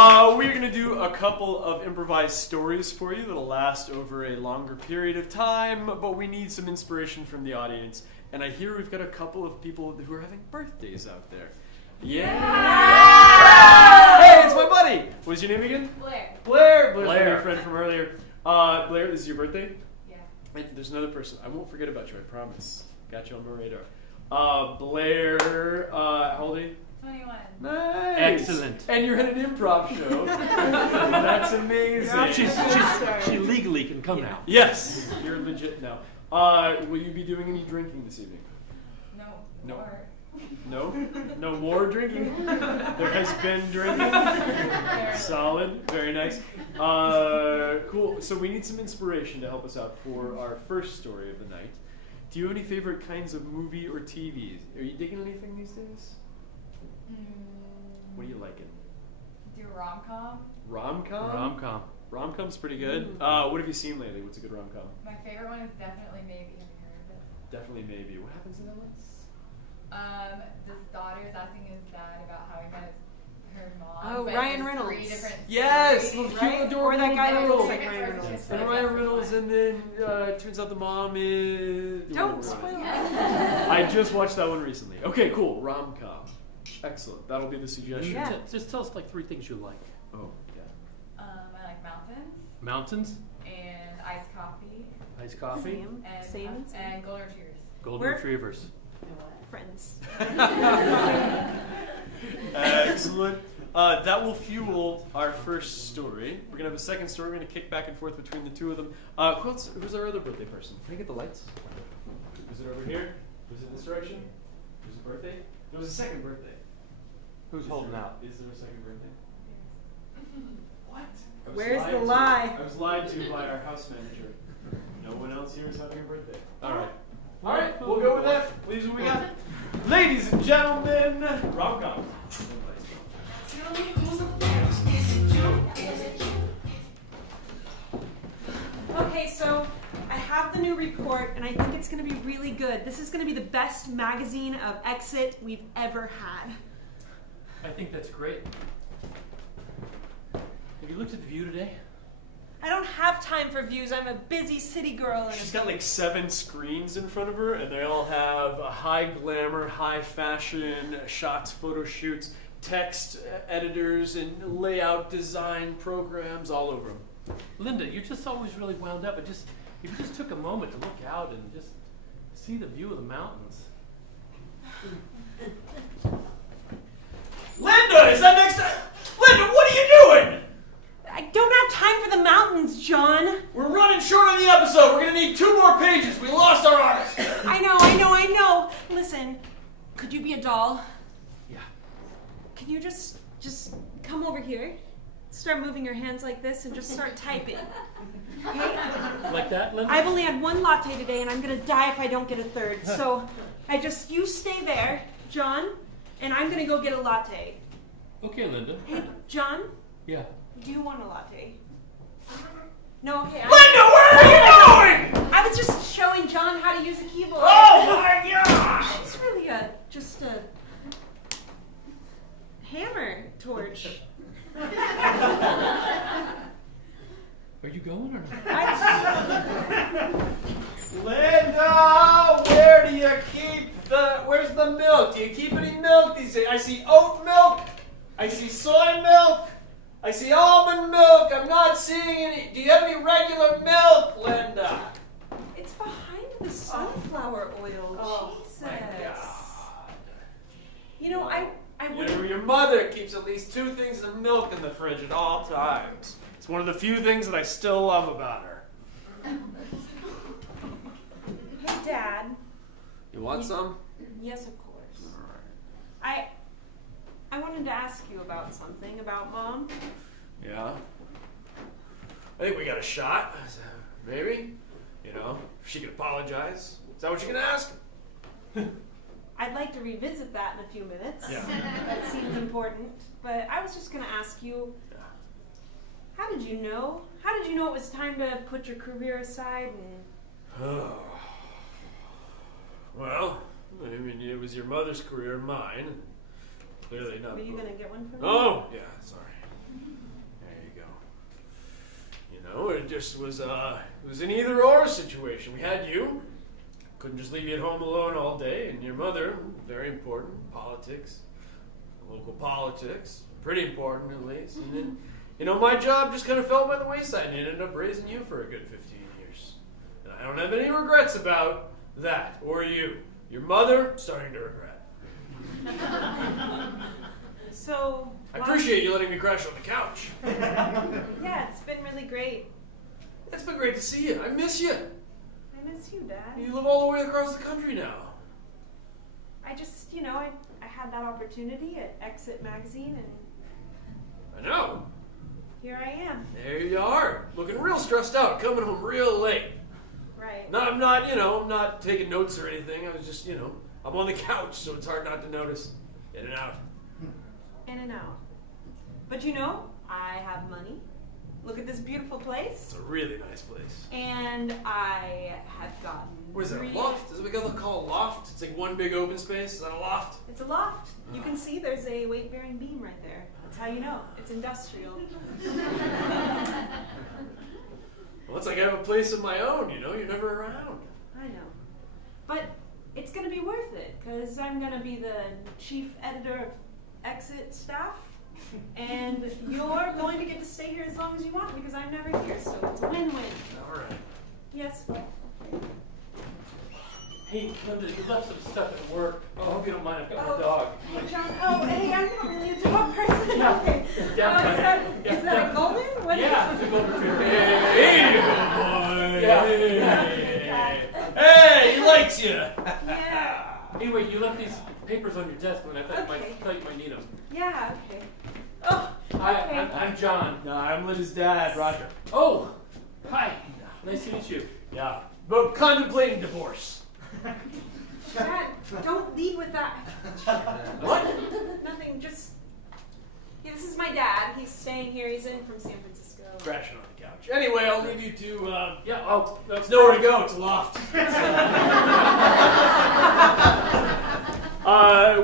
We're going to do a couple of improvised stories for you that'll last over a longer period of time, but we need some inspiration from the audience. And I hear we've got a couple of people who are having birthdays out there. Yeah! Hey, it's my buddy! What's your name again? Blair. Blair's my friend from earlier. Blair, this is your birthday? Yeah. And there's another person. I won't forget about you, I promise. Got you on my radar. Blair, how old are you? 21. Nice. Excellent. And you're in an improv show. That's amazing. She legally can come now. Yes, you're legit now. Will you be doing any drinking this evening? No. No. More. No? No more drinking? There has been drinking? Solid. Very nice. Cool. So we need some inspiration to help us out for our first story of the night. Do you have any favorite kinds of movie or TV? Are you digging anything these days? What are you liking? Do rom-com. Rom-com? Rom-com. Rom-com's pretty good. What have you seen lately? What's a good rom-com? My favorite one is Definitely Maybe. Have you heard of it? Definitely Maybe. What happens in that one? This daughter is asking his dad about how he met her mom. Oh, but Ryan there's Reynolds. 3 different Yes! stories. The cute, adorable Or that guy that girl. looks like Ryan Reynolds. And Ryan Reynolds, and then it turns out the mom is... Don't spoil it. I just watched that one recently. Okay, cool. Rom-com. Excellent. That'll be the suggestion. Yeah. Just tell us like 3 things you like. Oh, yeah. I like mountains Mountains, and iced coffee iced coffee, Same. and golden retrievers. golden Where- retrievers. Friends. Excellent. That will fuel our first story. We're going to have a second story. We're going to kick back and forth between the two of them. Who's our other birthday person? Can I get the lights? Is it over here? Is it this direction? Who's the birthday? There was a second birthday. Who's holding out? Is there a second birthday? What? I was Where's lied the to. lie? I was lied to by our house manager. No one else here is having a birthday. All right. All right, we'll go with that. These are what we got. Ladies and gentlemen, rom-com. Okay, so I have the new report, and I think it's going to be really good. This is going to be the best magazine of Exit we've ever had. I think that's great. Have you looked at the view today? I don't have time for views. I'm a busy city girl. And She's got like 7 screens in front of her, and they all have high glamour, high fashion shots, photo shoots, text editors, and layout design programs all over them. Linda, you're just always really wound up. If you just took a moment to look out and just see the view of the mountains. Linda, is that next time? Linda, what are you doing? I don't have time for the mountains, John. We're running short on the episode. We're gonna need 2 more pages. We lost our artist. I know. Listen, could you be a doll? Yeah. Can you just come over here? Start moving your hands like this and just start typing. Okay? Like that, Linda? I've only had 1 latte today and I'm gonna die if I don't get a third. So you stay there, John, and I'm gonna go get a latte. Okay, Linda. Hey, John, Yeah. do you want a latte? No, okay. Linda, where are you going? I was just showing John how to use a keyboard. Oh my gosh! It's really just a hammer torch. Are you going or not? Linda, where's the milk? Do you keep any milk these days? I see oat milk. I see soy milk. I see almond milk. I'm not seeing any. Do you have any regular milk, Linda? It's behind the sunflower oil. Oh, Jesus. my God. You know, I wouldn't. Your mother keeps at least 2 things of milk in the fridge at all times. It's one of the few things that I still love about her. Hey, Dad. You want some? Yes, of course. I wanted to ask you about something about Mom. Yeah. I think we got a shot. Maybe. You know, if she could apologize. Is that what you're gonna ask? I'd like to revisit that in a few minutes. Yeah. That seems important. But I was just going to ask you, how did you know? How did you know it was time to put your career aside and... Well, I mean, it was your mother's career, mine. Clearly not. Were you going to get one for me? Oh, yeah, sorry. No, it just was, it was an either-or situation. We had you. Couldn't just leave you at home alone all day. And your mother, very important, politics, local politics, pretty important at least. And then, you know, my job just kind of fell by the wayside and ended up raising you for a good 15 years. And I don't have any regrets about that, or you. Your mother, starting to regret. So... I appreciate you letting me crash on the couch. Yeah, it's been really great. It's been great to see you. I miss you. I miss you, Dad. You live all the way across the country now. I just, you know, I had that opportunity at Exit Magazine, and I know. here I am. There you are. Looking real stressed out, coming home real late. Right. No, I'm not, I'm not taking notes or anything. I was just, I'm on the couch, so it's hard not to notice. In and out. In and out. But you know, I have money. Look at this beautiful place. It's a really nice place. And I have gotten... What is it, a loft? Is it what we call a loft? It's like one big open space. Is that a loft? It's a loft. You can see there's a weight-bearing beam right there. That's how you know. It's industrial. Well, it's like I have a place of my own, You're never around. I know. But it's going to be worth it, because I'm going to be the chief editor of Exit staff. And you're going to get to stay here as long as you want, because I'm never here, so it's a win-win. All right. Yes? Hey, Linda, you left some stuff at work. I hope you don't mind. I've got my dog. Hey, John. Oh, hey, I'm not really a dog person. Yeah. Okay. Yeah. Is that a golden? What Yeah, is it's a golden retriever. Hey, boy. Yeah. Hey, he likes you. Yeah. Anyway, you left these papers on your desk when I thought, Okay. thought you might need them. Yeah, okay. Oh, Hi, okay. I'm John. No, I'm Linda's dad, Roger. Oh, hi. Nice to meet you. Yeah, but contemplating divorce. Dad, don't lead with that. What? Nothing, just... Yeah, this is my dad. He's staying here. He's in from San Francisco. Crashing on the couch. Anyway, I'll leave you to, Yeah, oh, it's nowhere to go, it's a loft.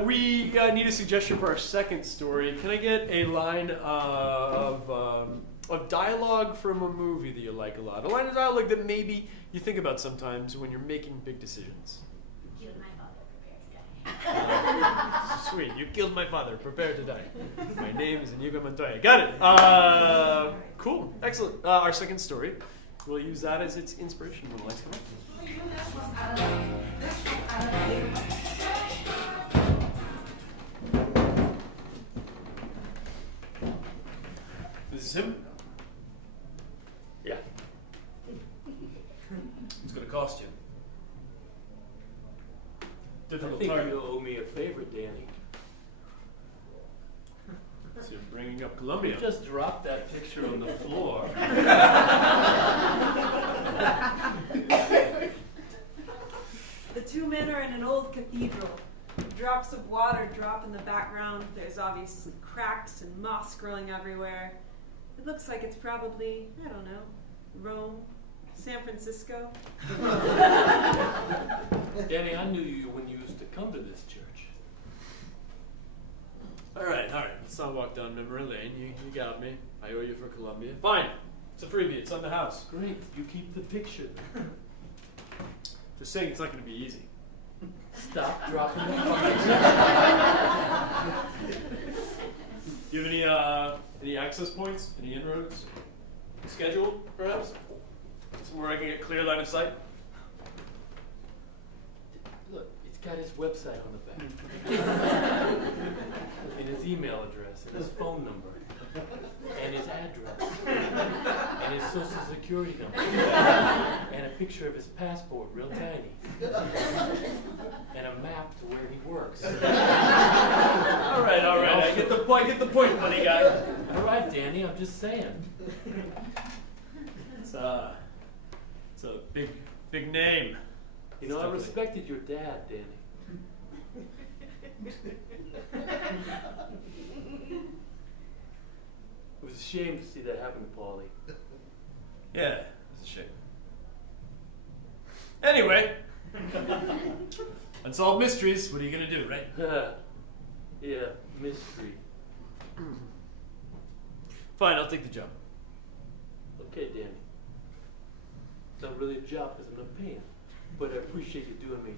We need a suggestion for our second story. Can I get a line of dialogue from a movie that you like a lot? A line of dialogue that maybe you think about sometimes when you're making big decisions. You and my father prepare to die. Sweet, you killed my father, prepare to die. My name is Inigo Montoya. Got it. Cool, excellent. Our second story, we'll use that as its inspiration when the lights come up. This is him? yeah. It's gonna cost you. I Difficult think target. you owe me a favor, Danny. So you're bringing up Colombia. You just dropped that picture on the floor. The two men are in an old cathedral. Drops of water drop in the background. There's obviously cracks and moss growing everywhere. It looks like it's probably, I don't know, Rome, San Francisco. Danny, I knew you when you used to come to this church. All right. Let's not walk down memory lane. You got me. I owe you for Colombia. Fine. It's a freebie. It's on the house. Great, you keep the picture. Just saying it's not going to be easy. Stop dropping the fucking. Do you have any access points? Any inroads? Scheduled, perhaps? Somewhere I can get clear line of sight? Look, it's got his website on the back. And his email address, and his phone number, and his address, and his social security number, and a picture of his passport, real tiny, and a map to where he works. All right. I get the point, funny guy. All right, Danny, I'm just saying. It's a big name. You know, I respected your dad, Danny. It was a shame to see that happen to Paulie. Yeah, it's a shame. Anyway, unsolved mysteries. What are you gonna do, right? Yeah, mystery. Fine, I'll take the job. Okay, Danny. It's not really a job because I'm not paying, but I appreciate you doing me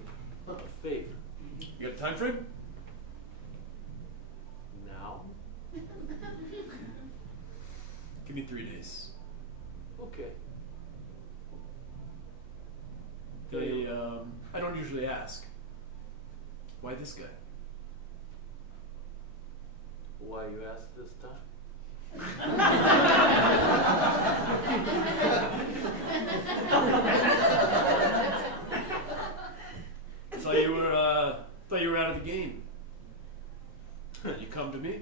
a favor. You got a time frame? Now? Give me 3 days. Okay. I don't usually ask. Why this guy? Why you asked this time? Thought you were out of the game. You come to me,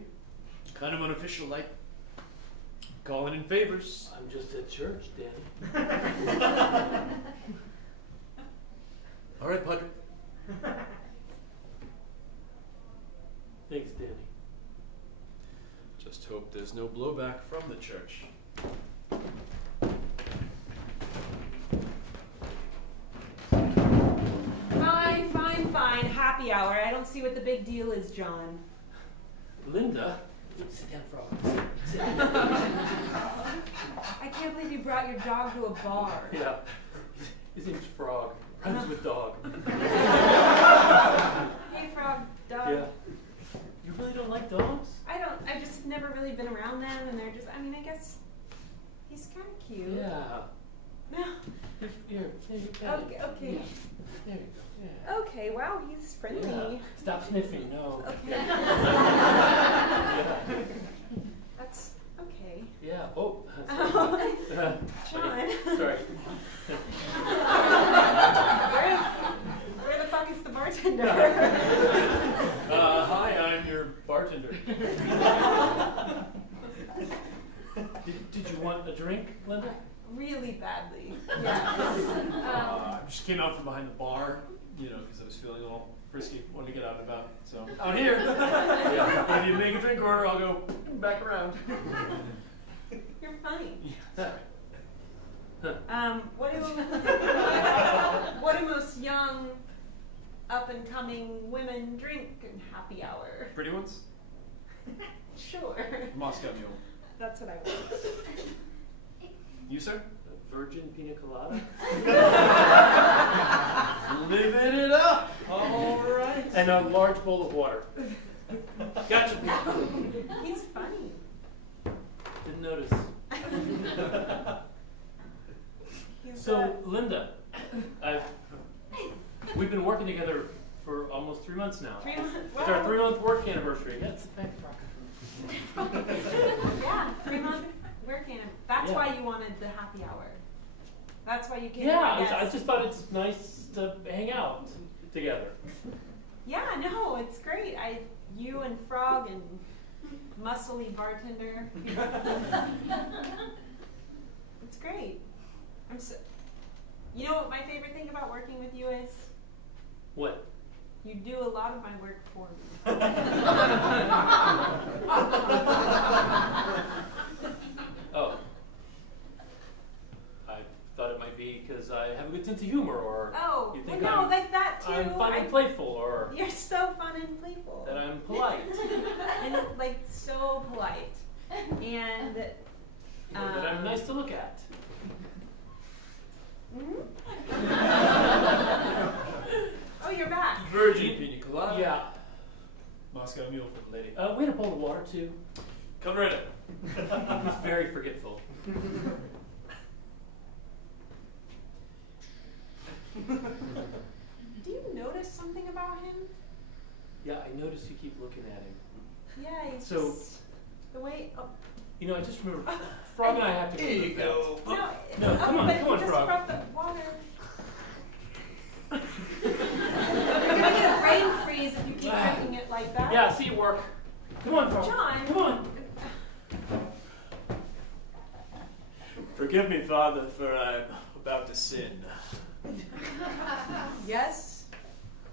kind of unofficial, like calling in favors. I'm just at church, Danny. All right, Padre. Thanks, Danny. Just hope there's no blowback from the church. Fine. Happy hour. I don't see what the big deal is, John. Linda, sit down, Frog. Sit down. I can't believe you brought your dog to a bar. Yeah. His name's Frog. Rhymes with dog. Hey, Frog, dog. Yeah. You really don't like dogs? I've just never really been around them, and they're just, I guess he's kind of cute. Yeah. No. Here, there you go. Okay. Yeah. There you go. Yeah. Okay, wow, he's friendly. Yeah. Stop sniffing, no. Okay. Yeah. That's okay. Yeah. Oh. John. Okay. Sorry. Where the fuck is the bartender? Hi, I'm your bartender. Did you want a drink, Linda? Really badly. Yeah. I just came out from behind the bar, because I was feeling a little frisky, wanted to get out and about. So out here. Yeah. If you make a drink order, I'll go back around. You're funny. Yeah. What do most young, up and coming women drink in happy hour? Pretty ones? Sure. Moscow Mule. That's what I want. You, sir? A virgin pina colada? Living it up. All right. And a large bowl of water. Gotcha. He's funny. Didn't notice. So, Linda, we've been working together for almost 3 months now. 3 months. It's our 3-month work anniversary. That's the fact. Yeah, 3-month work in. That's Yeah. why you wanted the happy hour. That's why you came. Yeah, I just thought it's nice to hang out together. Yeah, no, it's great. You and Frog and muscly bartender. It's great. You know what my favorite thing about working with you is? What? You do a lot of my work for me. Oh. I thought it might be because I have a good sense of humor, or Oh, you well, think no, like that too. I'm fun and playful, or You're so fun and playful. that I'm polite, And like so polite. And or that I'm nice to look at. Oh, you're back. Virgin pina colada. Yeah. Moscow Mule for the lady. We had a bowl of water too. Come right up. He's very forgetful. Do you notice something about him? Yeah, I noticed you keep looking at him. Yeah, he's So- just the way. Oh, You know, I just remember Frog and I have to. Here you go. no, No, come on, but come you on, just Frog. brought the water. You're gonna get a brain freeze if you keep drinking it like that. Yeah, see you work. Come on, Frog. John. Come on. Forgive me, Father, for I'm about to sin. Yes,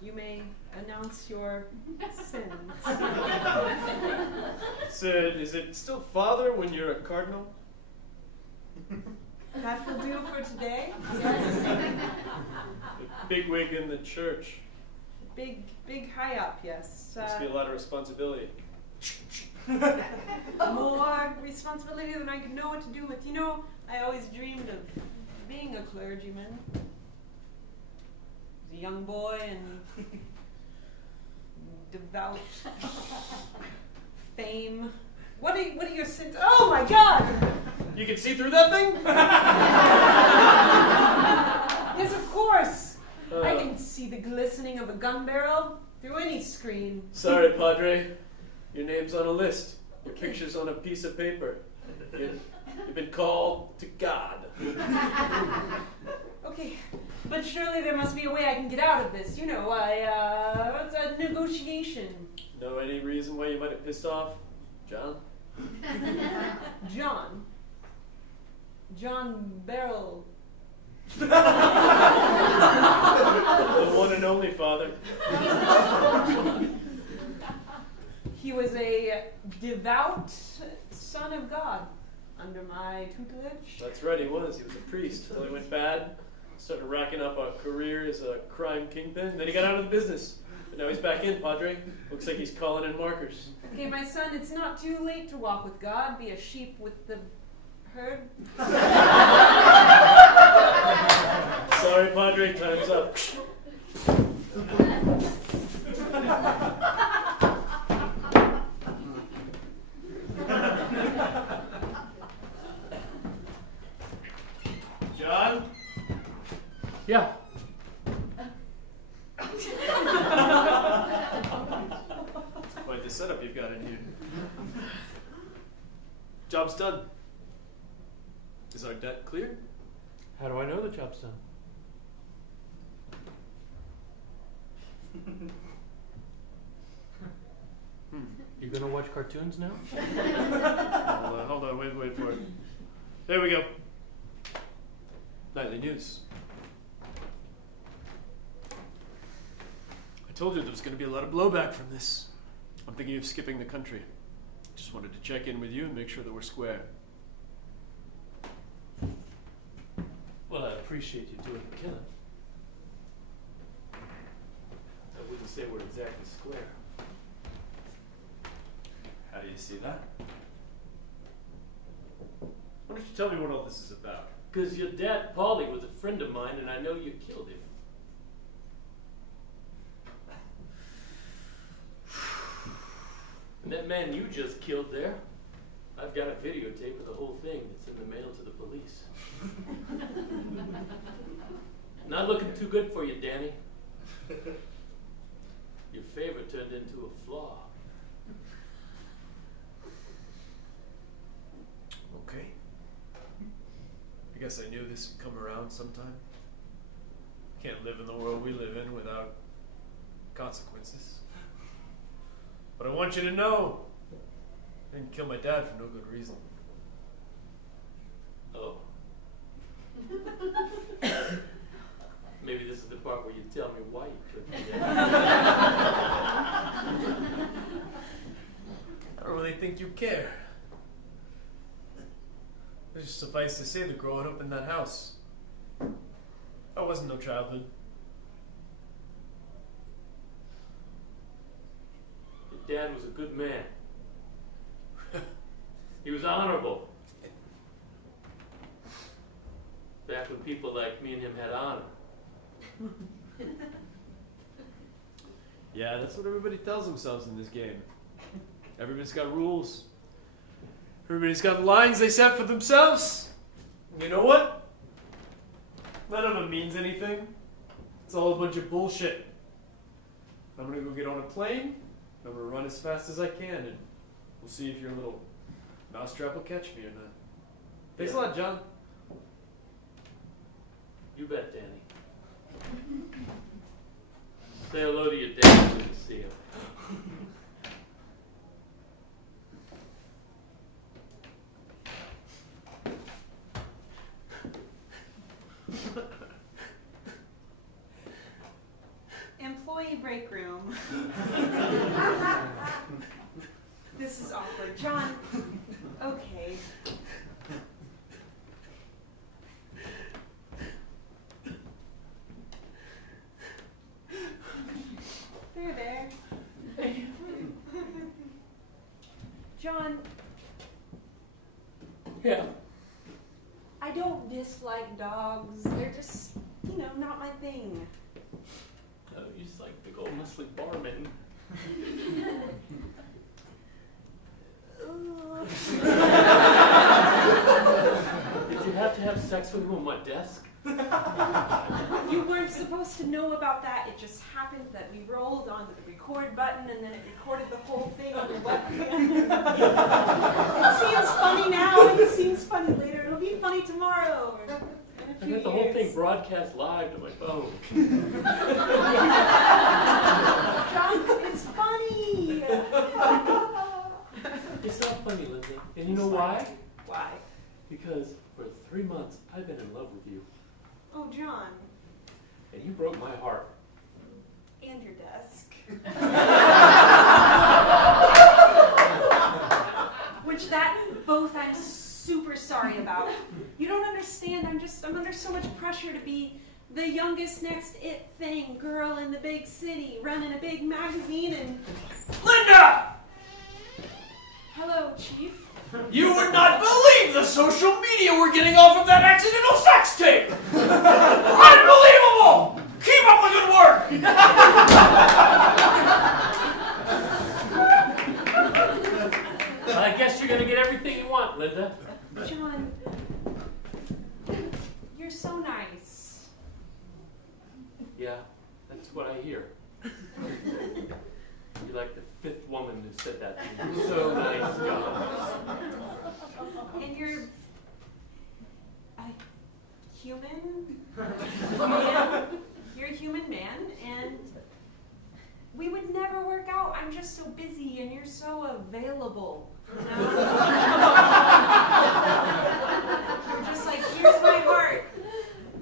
you may announce your sins. Said, is it still Father when you're a cardinal? That will do for today. Yes. A bigwig in the church. Big high up, yes. Must be a lot of responsibility. More responsibility than I could know what to do with. You know, I always dreamed of being a clergyman. I was a young boy and devout. Fame. What are your sins? Oh my God! You can see through that thing? Yes, of course. I can see the glistening of a gun barrel through any screen. Sorry, Padre. Your name's on a list. Your picture's on a piece of paper. You've been called to God. Okay, but surely there must be a way I can get out of this. You know, what's a negotiation? Know any reason why you might have pissed off John? John. John Barrel. The one and only Father. He was a devout son of God under my tutelage. That's right, he was. He was a priest until he went bad. Started racking up a career as a crime kingpin. Then he got out of the business. But now he's back in, Padre. Looks like he's calling in markers. Okay, my son, it's not too late to walk with God, be a sheep with the herd. Sorry, Padre, time's up. John? Yeah. Quite the setup you've got in here. Job's done. Is our debt cleared? How do I know the job's done? You gonna watch cartoons now? Hold on, wait for it. There we go. Nightly news. I told you there was going to be a lot of blowback from this. I'm thinking of skipping the country. Just wanted to check in with you and make sure that we're square. Well, I appreciate you doing the killing. I wouldn't say we're exactly square. How do you see that? Why don't you tell me what all this is about? Because your dad, Paulie, was a friend of mine, and I know you killed him. And that man you just killed there, I've got a videotape of the whole thing that's in the mail to the police. Not looking too good for you, Danny. Your favor turned into a flaw. Okay. I guess I knew this would come around sometime. Can't live in the world we live in without consequences. But I want you to know, I didn't kill my dad for no good reason. Oh. Maybe this is the part where you tell me why you couldn't do that. I don't really think you care. It's just suffice to say that growing up in that house, that wasn't no childhood. Your dad was a good man. He was honorable. Back when people like me and him had honor. Yeah, that's what everybody tells themselves in this game. Everybody's got rules. Everybody's got lines they set for themselves. You know what? None of them means anything. It's all a bunch of bullshit. I'm gonna go get on a plane. I'm gonna run as fast as I can, and we'll see if your little mousetrap will catch me or not. Thanks a lot, John. You bet, Danny. Say hello to your dad when you see him. Employee break room. This is awkward. John, okay. There. John, Yeah. like dogs. They're just, not my thing. Oh, you just like big old muscly barmen. Did you have to have sex with him on my desk? You weren't supposed to know about that. It just happened that we rolled on the record button and then it recorded the whole thing on the webcam. It seems funny now, it seems funny later. It'll be funny tomorrow. Or in a I few got the whole years. thing broadcast live to my phone. John, it's funny. It's not funny, Linda. And you know why? Why? Because for 3 months, I've been in love with you. Oh, John. And you broke my heart. And your desk. Which both I'm super sorry about. You don't understand, I'm under so much pressure to be the youngest next it thing girl in the big city, running a big magazine and... Linda! Hello, Chief. You would not believe the social media we're getting off of that accidental sex tape! Unbelievable! Keep up the good work! Well, I guess you're going to get everything you want, Linda. John, you're so nice. Yeah, that's what I hear. You're like the 5th woman who said that to me. So nice, God. And you're a human man. You're a human man, and we would never work out. I'm just so busy, and you're so available. You're just like, here's my heart.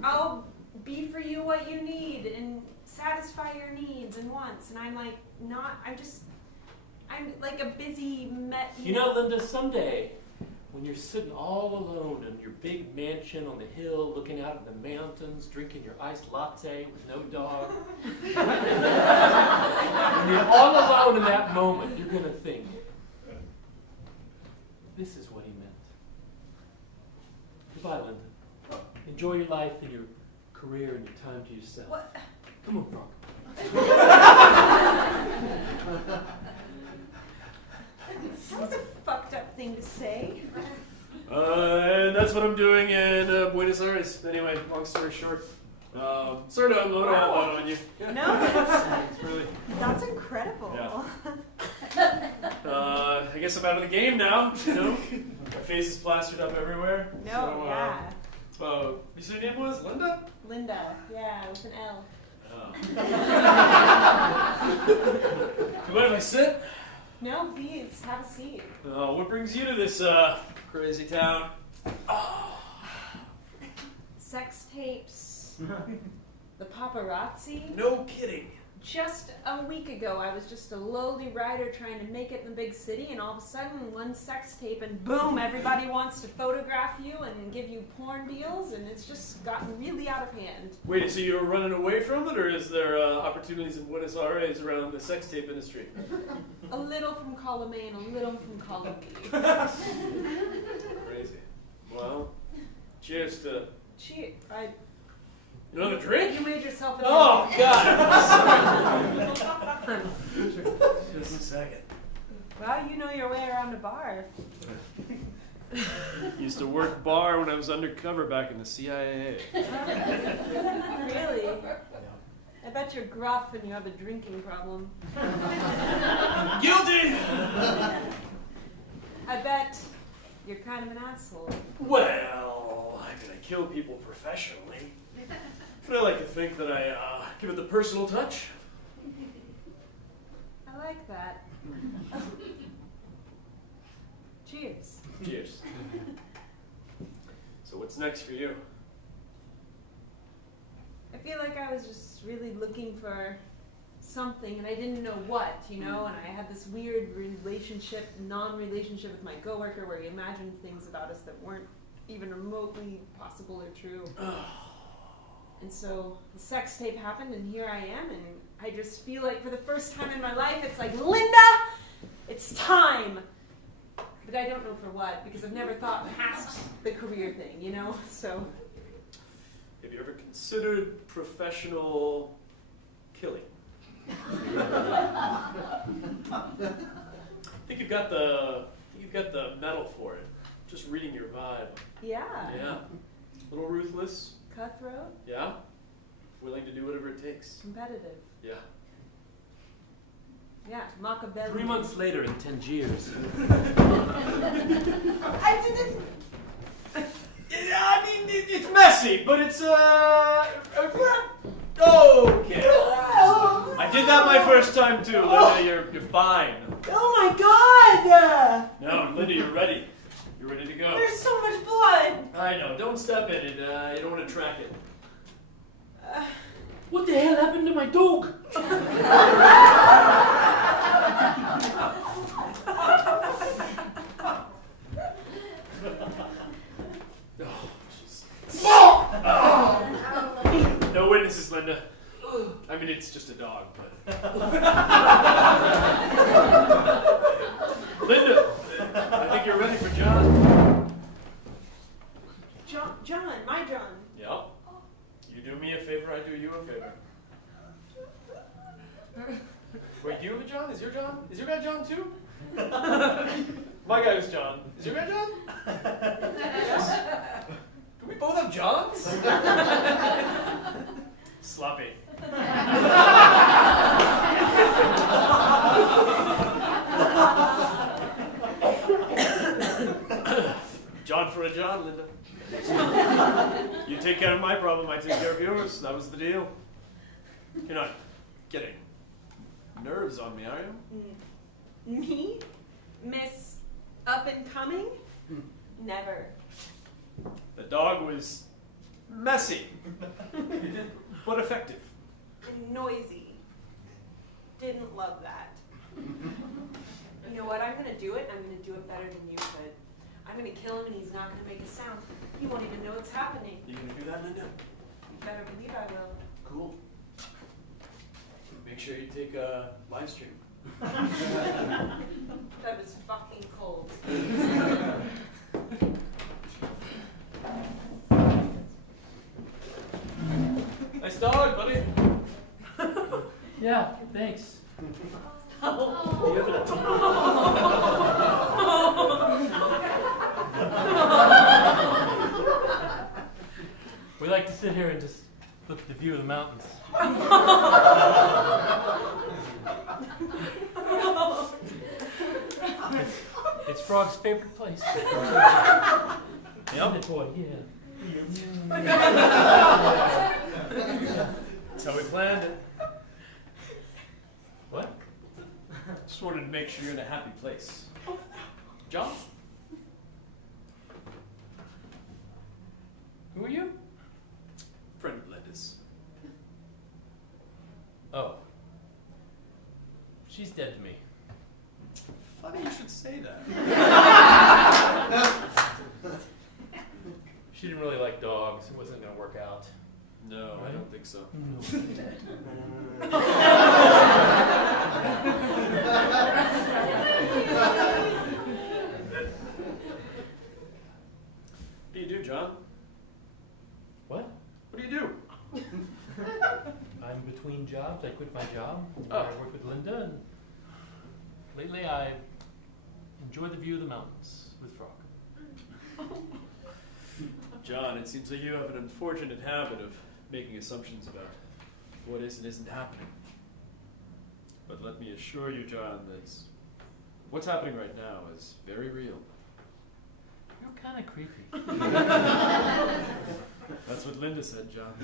I'll be for you what you need and satisfy your needs and wants. And I'm like, I'm like a busy You know, Linda, someday, when you're sitting all alone in your big mansion on the hill, looking out at the mountains, drinking your iced latte with no dog, when you're all alone in that moment, you're going to think, this is what he meant. Goodbye, Linda. Enjoy your life and your career and your time to yourself. What? Come on, Bronco. That's a fucked up thing to say. And that's what I'm doing in Buenos Aires. Anyway, long story short. Sorry to unload all that on you. No, It's really, that's incredible. Yeah. I guess I'm out of the game now. My face is plastered up everywhere. No, So, yeah. you said your name was Linda? Linda, yeah, with an L. Oh. Do you mind if I sit? No, please, have a seat. What brings you to this crazy town? Sex tapes. The paparazzi. No kidding. Just a week ago, I was just a lowly writer trying to make it in the big city, and all of a sudden, one sex tape, and boom, everybody wants to photograph you and give you porn deals, and it's just gotten really out of hand. Wait, so you're running away from it, or is there opportunities in Buenos Aires around the sex tape industry? A little from column A and a little from column B. Crazy. Well, cheers to... Cheers. You want a drink? You made yourself an Oh, God! Just a second. Well, you know your way around a bar. Used to work bar when I was undercover back in the CIA. Really? I bet you're gruff and you have a drinking problem. Guilty! I bet you're kind of an asshole. Well, I'm gonna kill people professionally. But I like to think that I give it the personal touch. I like that. Cheers. Cheers. So what's next for you? I feel like I was just really looking for something and I didn't know what, and I had this weird non-relationship with my coworker where he imagined things about us that weren't even remotely possible or true. And so the sex tape happened and here I am, and I just feel like for the first time in my life it's like, Linda, it's time! But I don't know for what, because I've never thought past the career thing, so Have you ever considered professional killing? I think you've got the metal for it. Just reading your vibe. Yeah. Yeah. A little ruthless. Cutthroat. Yeah. Willing to do whatever it takes. Competitive. Yeah. Yeah. Machiavelli. 3 months later in Tangiers. I didn't. I mean, it's messy, but it's okay. I did that my first time too. Linda, you're fine. Oh my God! No, Linda, you're ready. You're ready to go. There's so much blood. I know. Don't step in it. You don't want to track it. What the hell happened to my dog? No witnesses, Linda. I mean, it's just a dog, but. Linda, I think you're ready for John. John, my John. Yep. You do me a favor, I do you a favor. Wait, do you have a John? Is your John? Is your guy John too? My guy was John. Is your guy John? Yes. Do we both have Johns? Sloppy. John for a John, Linda. You take care of my problem, I take care of yours. That was the deal. You're not getting nerves on me, are you? Me? Miss Up and Coming? Never. The dog was messy, but effective. And noisy. Didn't love that. You know what? I'm gonna do it. I'm gonna do it better than you could. I'm gonna kill him and he's not gonna make a sound. He won't even know it's happening. You gonna do that, Linda? You better believe I will. Cool. Make sure you take a live stream. That was fucking cold. Nice dog, buddy. Yeah, thanks. We like to sit here and just look at the view of the mountains. It's Frog's favorite place. Yep. Boy, yeah. That's how we planned it. What? Just wanted to make sure you're in a happy place. John? Who are you? Friend of Linda's. Oh. She's dead to me. Funny you should say that. She didn't really like dogs. It wasn't going to work out. No, I don't think so. What do you do, John? What? What do you do? I'm between jobs. I quit my job. Oh. I work with Linda, and lately I enjoy the view of the mountains with Frog. John, it seems like you have an unfortunate habit of making assumptions about what is and isn't happening. But let me assure you, John, that what's happening right now is very real. You're kind of creepy. That's what Linda said, John.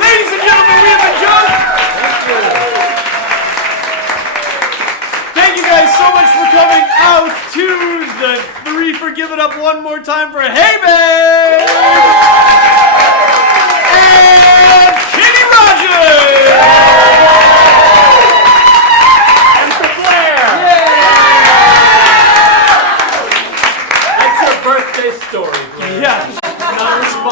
Ladies and gentlemen, we have a John. Thank you guys so much for coming out to the Threefer. Give it up one more time for Hey Babe and Kitty Rogers and for Blair. That's her birthday story, Blair. Yeah.